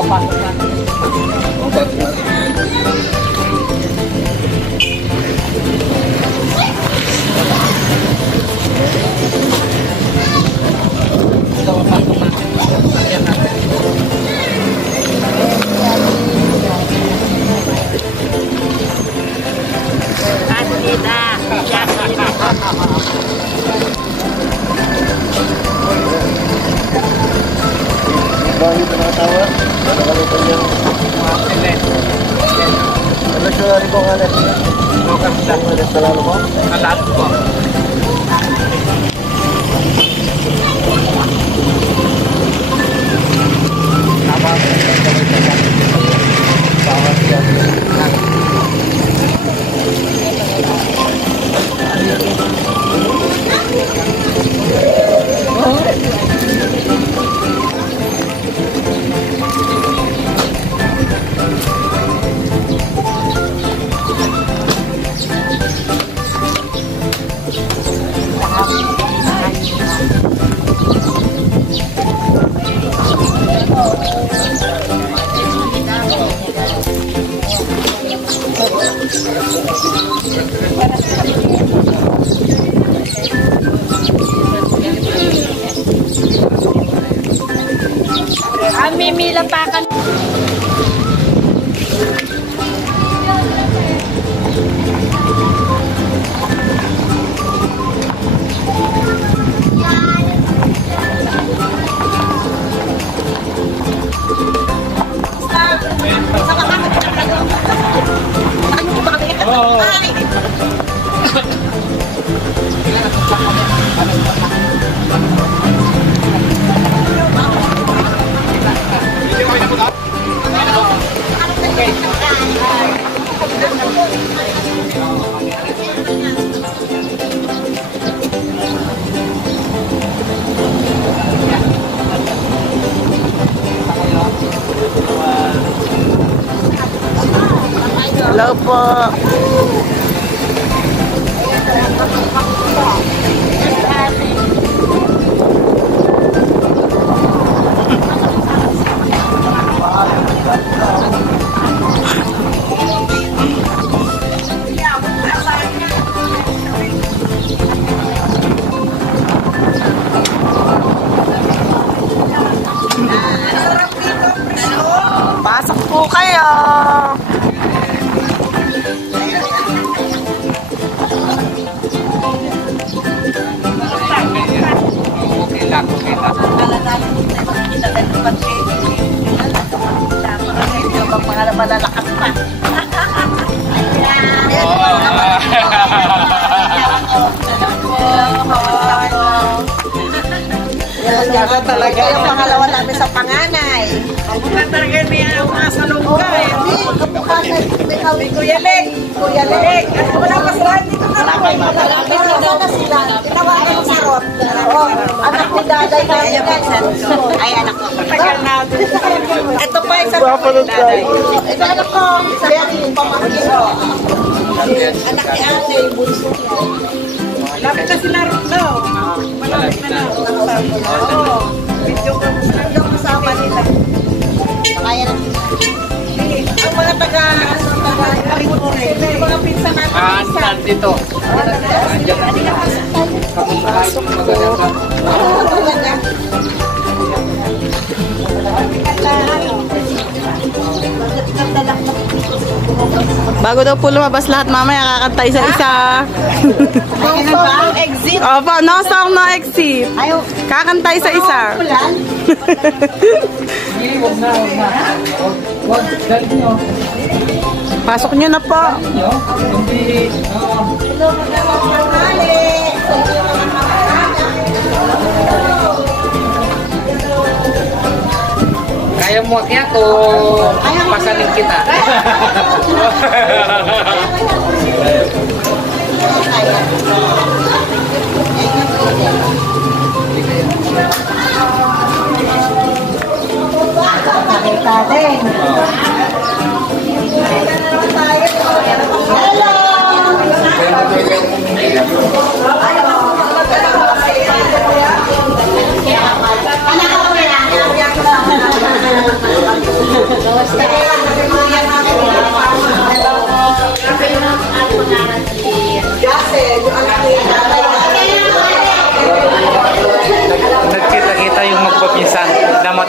papasok na. Bakit na nakatawa? Ano ka lupa niya? Ano siya rin kong alas niya? Ito kasi lang. Alas na lalo mo? Alas ko. Bawat yan. Mimila pa ka. Hello po. Pasok po kayo. Okay lang, okay lang. Malalakas pa. Kaya talaga. Yung pangalawa namin sa panganay. Mukha talaga may mga salungga eh. May Kuya Lek. Kuya Lek. Wala pa sila dito na lang. Pinasa na sila. Tinawagan ko si Rod. Anak ni Daday na yun. Ay, anak ko. Ito pa isa. Ito anak ko. Berry, pamangkin ko. Anak ni ate, bunso niya. Lapit na sila rin daw. Malapit na lang. Oo. Video ko. Yung kasama nila. Kaya na. Ang mga taga-Marikore. Mga pinsan natin. Nandito. Pasok po. Bago daw po lumabas lahat, mamaya kakantay sa isa. Exit. Opo, no song, no exit. Kakantay sa isa. Huwag na. Huwag, dali nyo. Pasok nyo na po. Hindi. Kaya mo akyat o pasanin kita?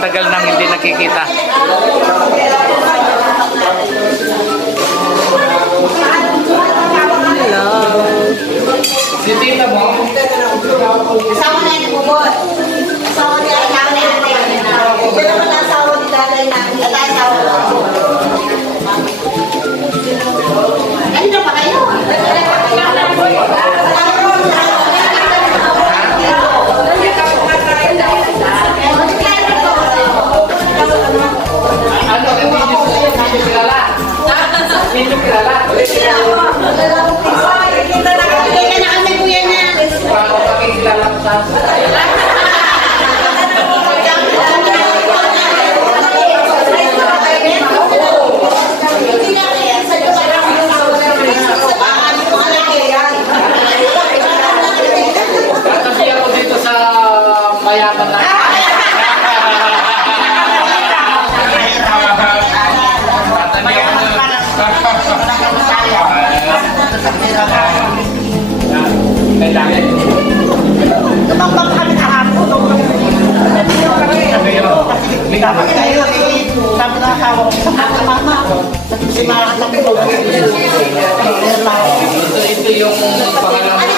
matagal nang hindi nakikita. Si tita mo? Asawa na yung bubot. Asawa niya, asawa na yung ito naman ang asawa ni Daday namin. At asawa na ako. Ano na pa kayo? Ano? Hindi kilala? Hindi kilala? Kita na kami kuya niya. Bago kami kilala sa... Kasi ako dito sa mayaman na. Tumambang kami kahapon. Sabi na asawa ko, mama. Si Mara sabi ko. Ito yung pangalan. Ito yung pangalan mayaman.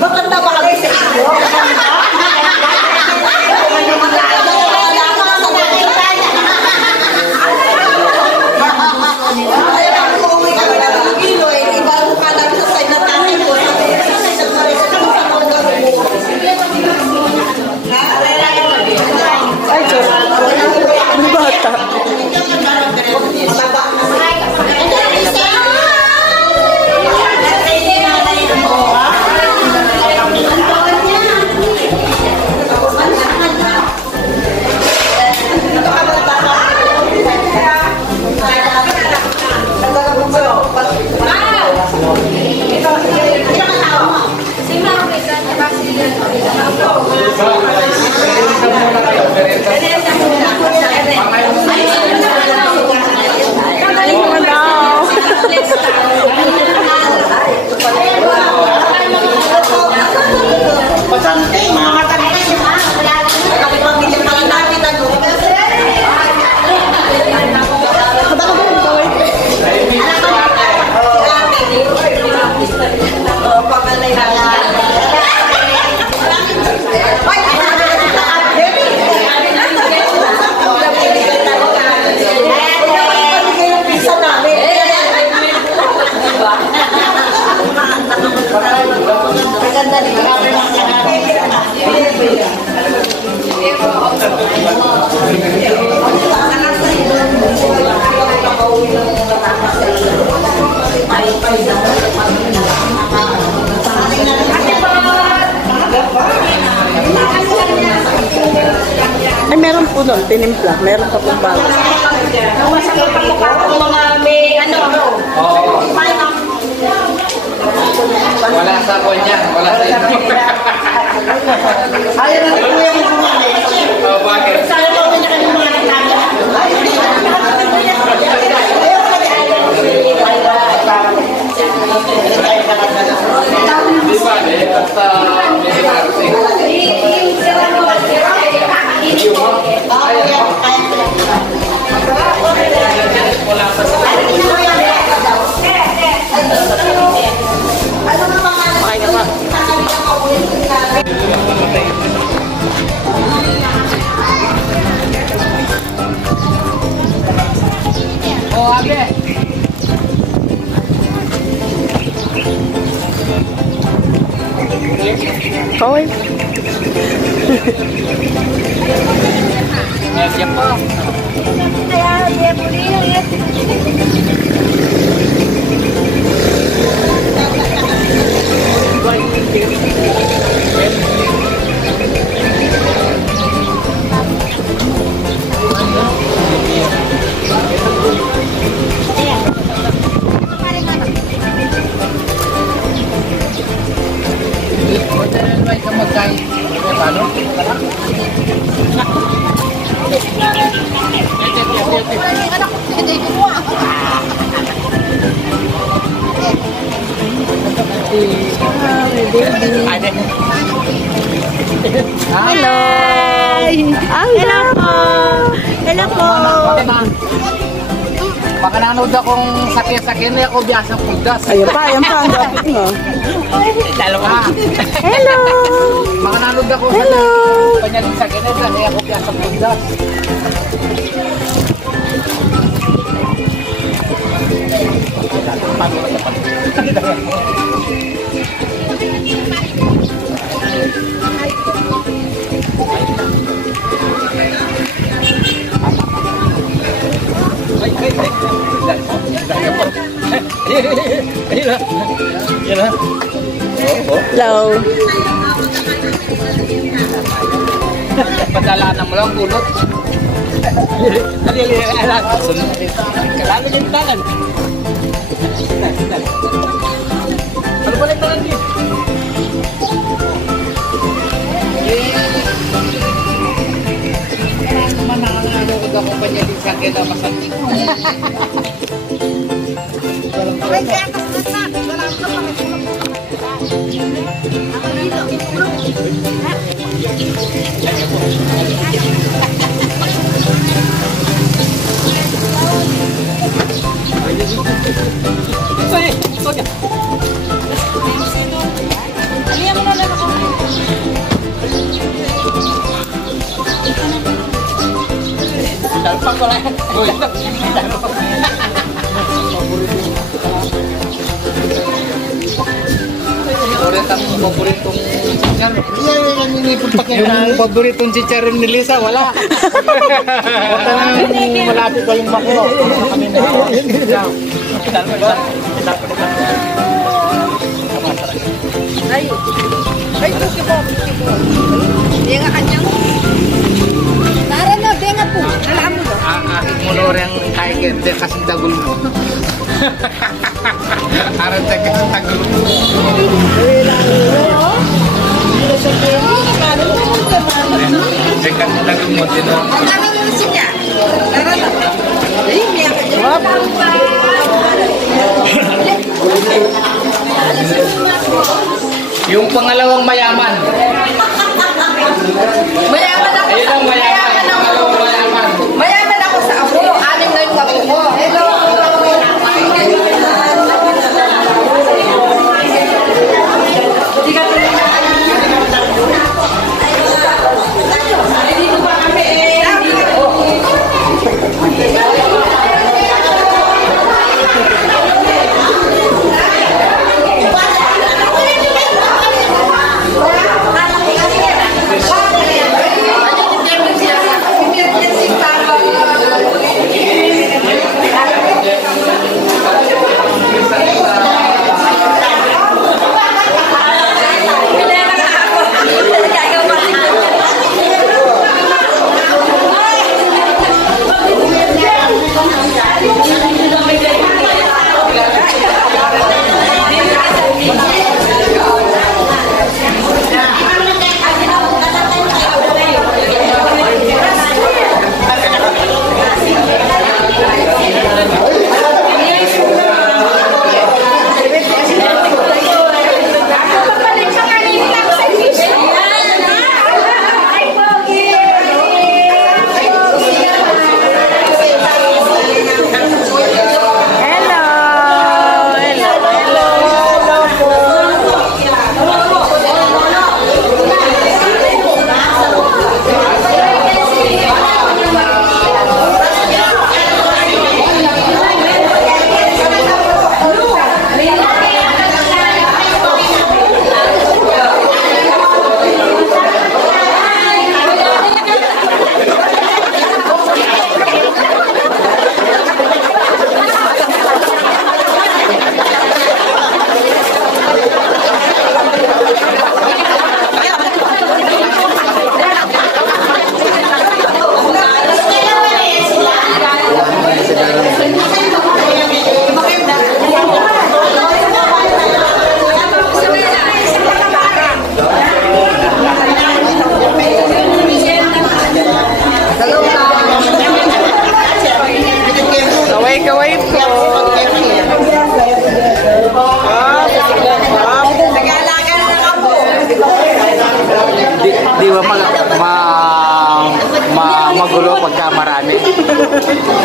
Maganda ba kami sa iyo? Ay, meron po doon, tinimpla. Meron pa pong bago. Wala sa kanya, wala sa inyo. Ayaw na rin kuya mo kumali. Oh, bakit? Sana mo na kami mga nagkanya. Di ba, basta medyo marasing. Wala pa sa oh, abe. Okay. Siap po. baby. Hello. Hello po. Hello po. Baka nanood akong sakit-sakit na ako biyasa pudas. Ayun pa, ang gapit mo. Dalawa. Hello. Baka nanood ako sa panyaling sakit na kaya ako biyasa pudas. Hello. Padalanan mo lang kulot. Kalalo niya yung tangan. Ano ba yung tangan din? Manananood ako pa niya din sa akin na masakit. Ay, kaya kasama. Wala ko pa. Dalpak ko lang. Paboritong chicharon. Yung paboritong chicharon ni Lisa, wala. Malapit pa yung mako. Ay, buki po. Hindi nga kanyang. Tara na, benga po. Alam mo. Akit mo na rin kaya kaya kasing dagul mo. Aran sa kasing dagul mo. Sa kasing dagul mo, sino? Ang dami mo siya. Tara na. Ay, may Yung pangalawang mayaman. mayaman ako. Ayun ang mayaman. Pangalawang mayaman. Mayaman ako sa abo. Anim na yung abo ko. Hello.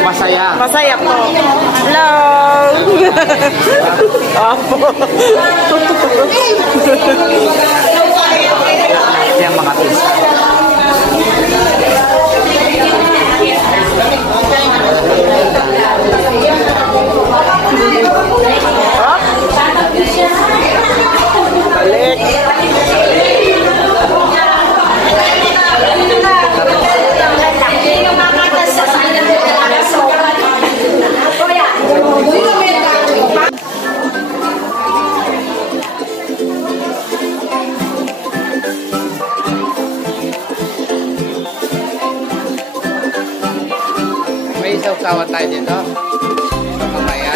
Masaya. Masaya po. Hello! Opo. Yan mga tis. Balik. May isaw-sawa tayo dito. Mamaya.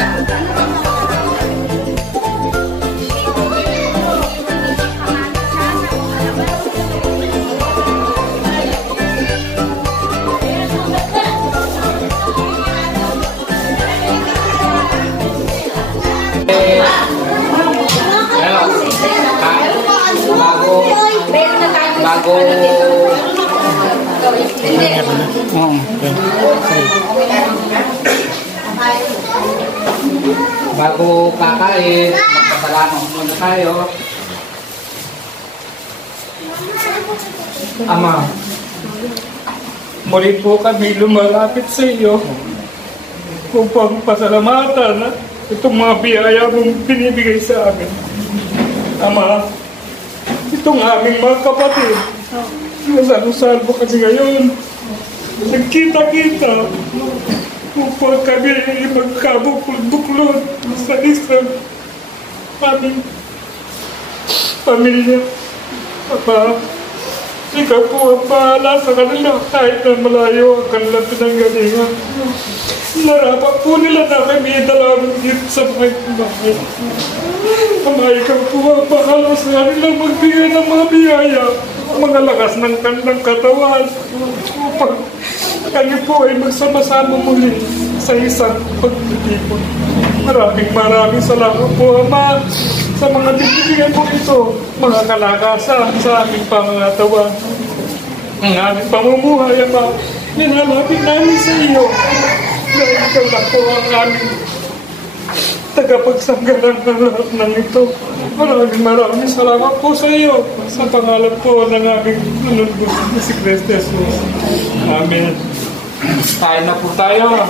Bago kakain, magpasalamat muna tayo. Ama, muli po kami lumalapit sa iyo upang pasalamatan itong mga biyaya mong binibigay sa amin. Ama, itong aming mga kapatid, nasalo-salvo kasi ngayon, nagkita-kita upang kami magkabuklod-buklod sa isang aming pamilya. Ama, ikaw po ang bahala sa kanila kahit na malayo ang kanilang pinanggalingan. Narapat po nila na kami dalawang dito sa mga bahay. Ama, ikaw po ang bahala sa kanila magbigay ng mga biyaya, mga lakas ng kanilang katawan upang kami po ay magsama-sama muli sa isang pagtitipon. Maraming salamat po, Ama, sa mga binibigay po ito, mga kalakasan sa aming pangangatawan. Ang aming pamumuhay, Ama, nilalapit namin sa iyo. Dahil ikaw na po ang aming tagapagsanggalan ng lahat ng ito. Maraming salamat po sa iyo sa pangalan po ng aming nununod na si Cristo Jesus. Amen. Kain na po tayo.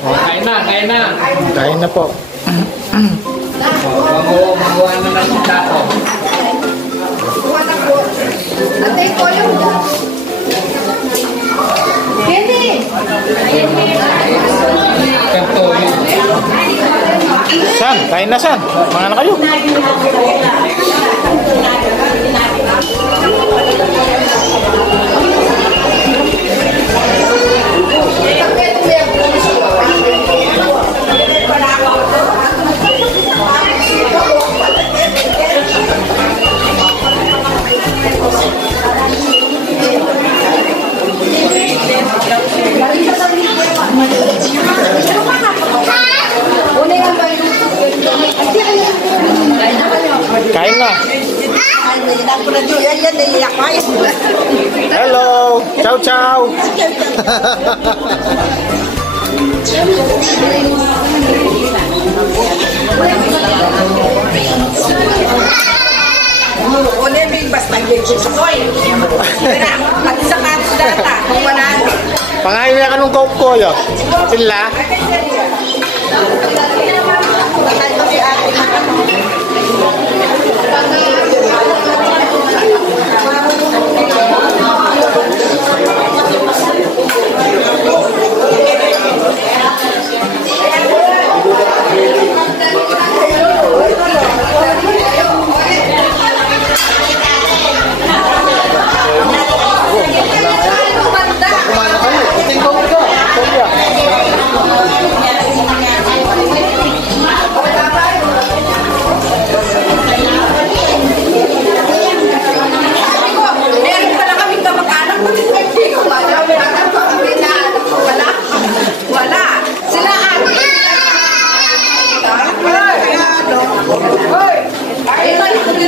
Kain na, kain na. Kain na po. Maguha na lang yung tato. Ate, ko yung... Kenny! Kanto yun. San? Kain na, San? Mga na kayo. Kain na. Hello. Ciao, ciao. Pangain na ka nung coke ko yun. Sila.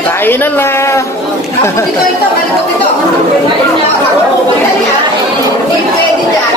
Kainan na. Ito, malikot ito. Hindi pwede dyan.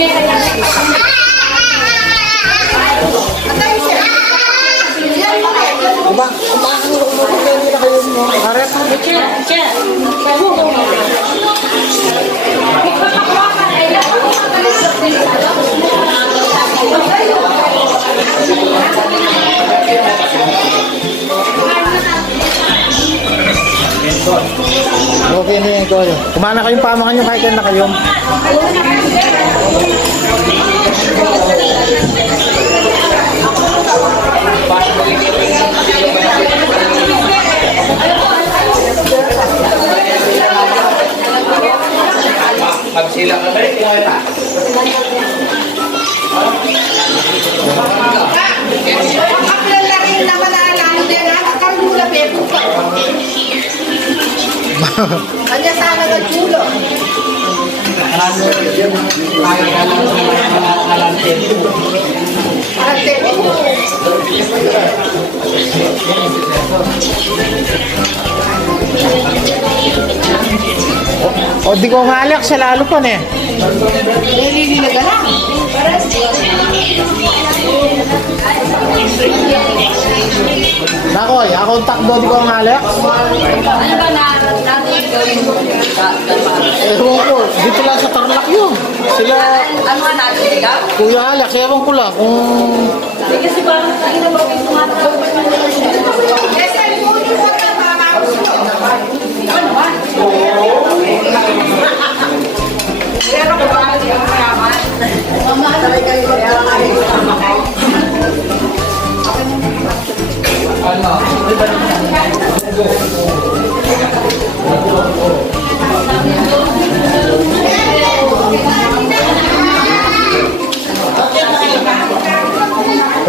Okay na yan, ikaw. Kumain na kayong pamakan nyo kahit na kayo. Magsila ka ba rin? Kanya sana nagkulo. O di ko ngalak sa lalo pa eh. Nakoy, ako ang takbo di ko ngalak. Ano ba natin gawin mo? Ewan ko, dito lang sa Tarlac yun. Sila, Ano nga natin sila? Kuya Alex, ewan ko lang kung... Kasi parang tayo na ba ito nga pero kung bakit yung mayaman? Mama, talaga yung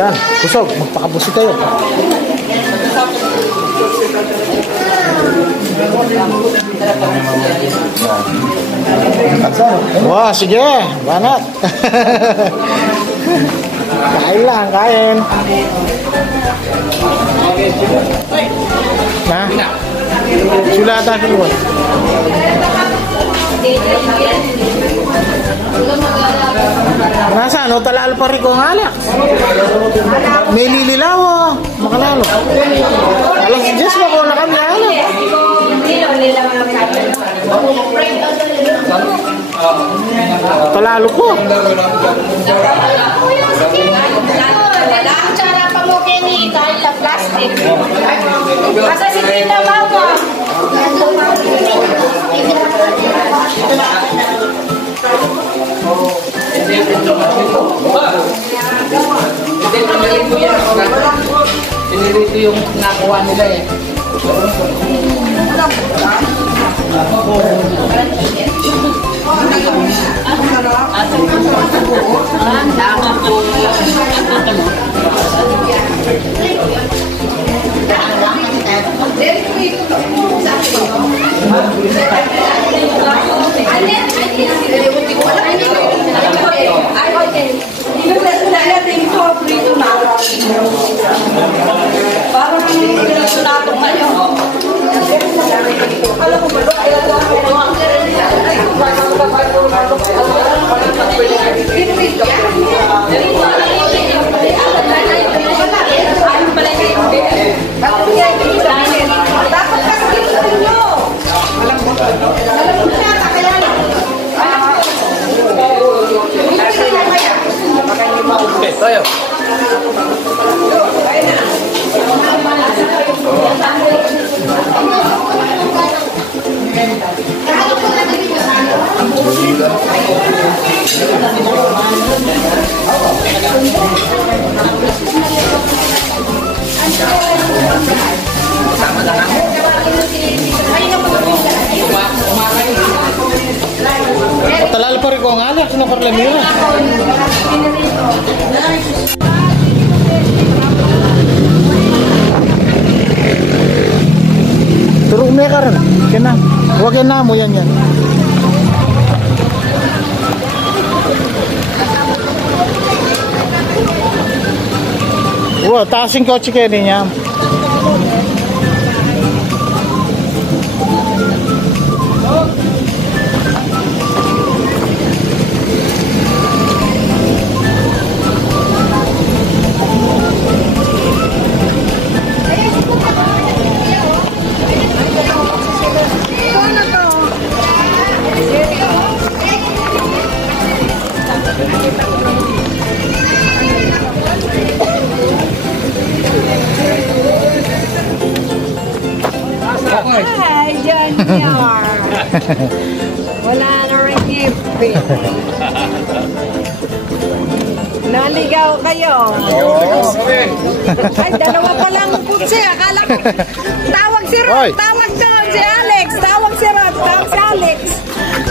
Yan, busog, magpakabusog kayo. Wah, sige, banat. Kain lang, kain. Nah, sulatan dulu. Nasa ano talal pa rin ko ng Alex. May lililaw oh. Makalalo. Alas 10 na ko na kami Alex. Talalo ko. Wala ang tsara pa mo kini dahil na plastic. Asa si Tita Mama? Pinirito yung nakuha nila eh. parang pinasulatong ngayon. Alam mo ba? Tayo. Talal pa rin ko ng Alex na parlamira. Turun na ka rin. Kena. Huwag yan na mo yan yan. Wow, taasing kotse kayo niya. Wala na rin gift. Naligaw kayo. Ay, dalawa pa lang kutsi. Akala ko. Tawag si Rod. Hoy. Tawag doon si Alex. Tawag si Rod. Tawag si Alex.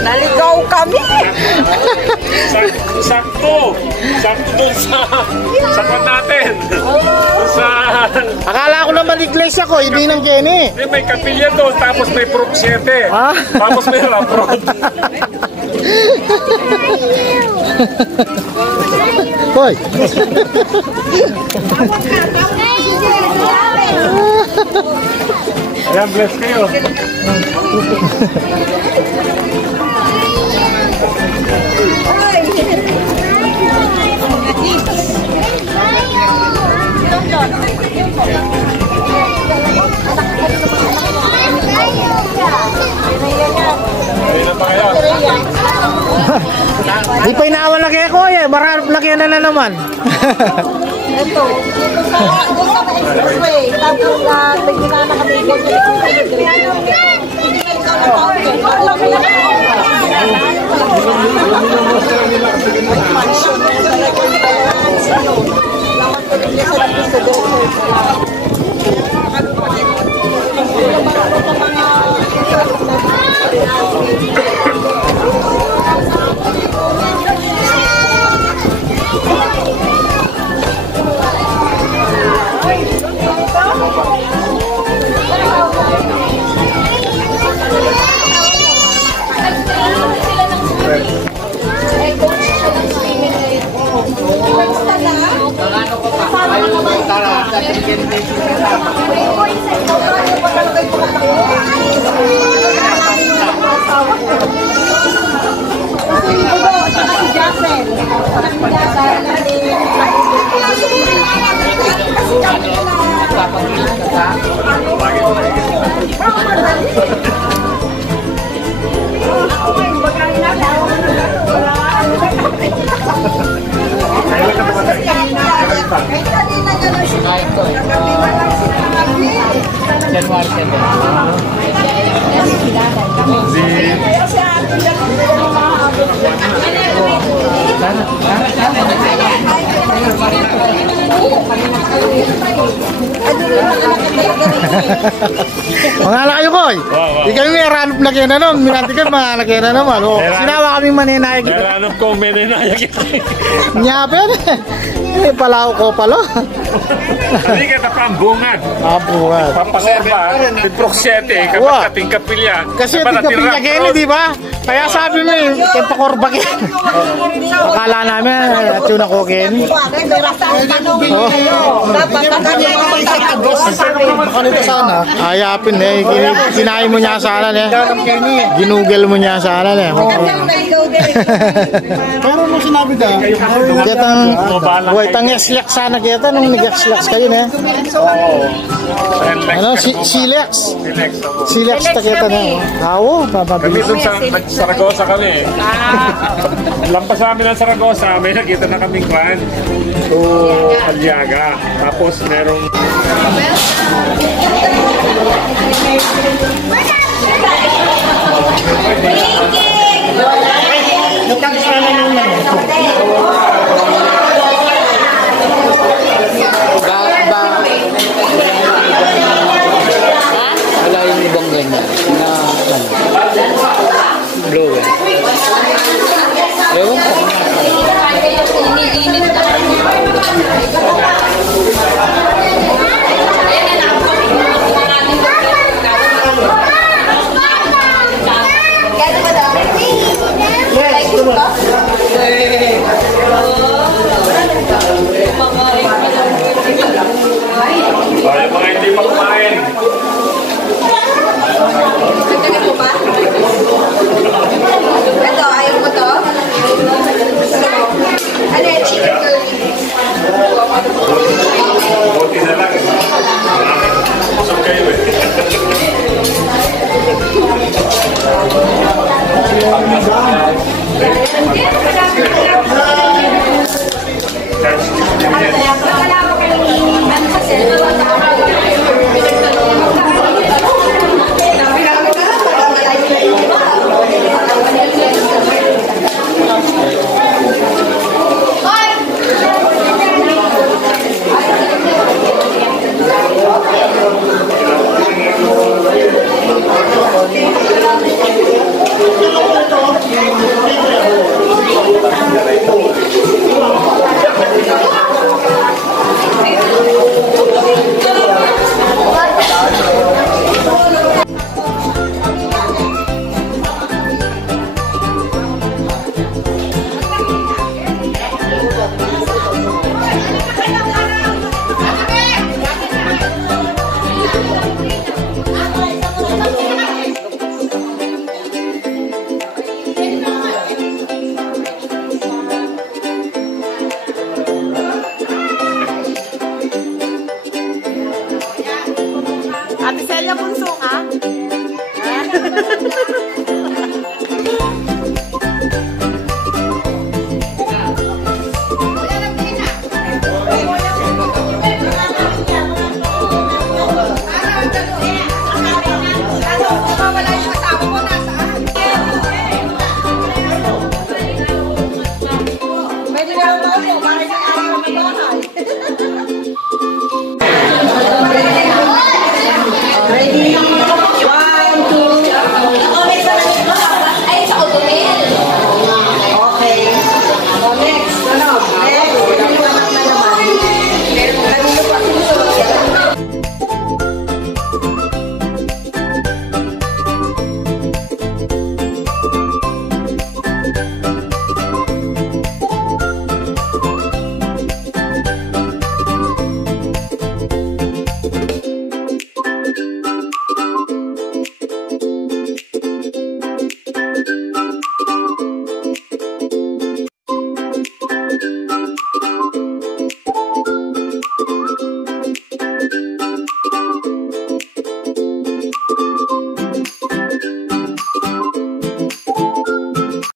Naligaw kami. Sakto dun sa kwan natin. Dun sa... Akala ko naman iglesia ko, hindi ng Kenny. May kapilya doon, tapos may Prop 7. Ah? Tapos may Raprod. Hoy. Ayan, bless kayo. Ayun na pa kaya. Di pa inaawan lagi ako eh. Marami lagi na naman. Ito. Doon sa expressway. Tapos bigyan na kami. Mga anak kayo ko. Di kami may ranop na kaya na nun. Minanti ka mga anak kaya na naman. O, sinawa kaming maninayag. Meranop ko, may ninayag ito. Nyapin eh. Eh, palaw ko palo. Hindi ka napambungan. Abuhat. Papaserba, may Prop 7, kapag ating kapilya. Kasi ito kapilya kayo, di ba? Kaya sabi mo eh, kaya pakorbak yan. Akala namin, at yun ako Kenny. Makanito sana. Ayapin eh, kinain mo niya sana eh. Ginugel mo niya sana eh. Pero nung sinabi ka, Kitang, wait, ang yaslak sana kita nung nag-yaslak kayo eh. Ano, silex. Silex ta kita na. Awo, Kami papabilis. dun sa Saragosa kami. Lampas sa amin ng Saragosa, may nakita na kaming van to Aliaga. Tapos merong wala yung ibang ganyan na blower. Ewan ko. ay, mga hindi pa kumain. Ito, ayaw mo to? Ano yung chicken curry? Buti na lang. Busog kayo eh.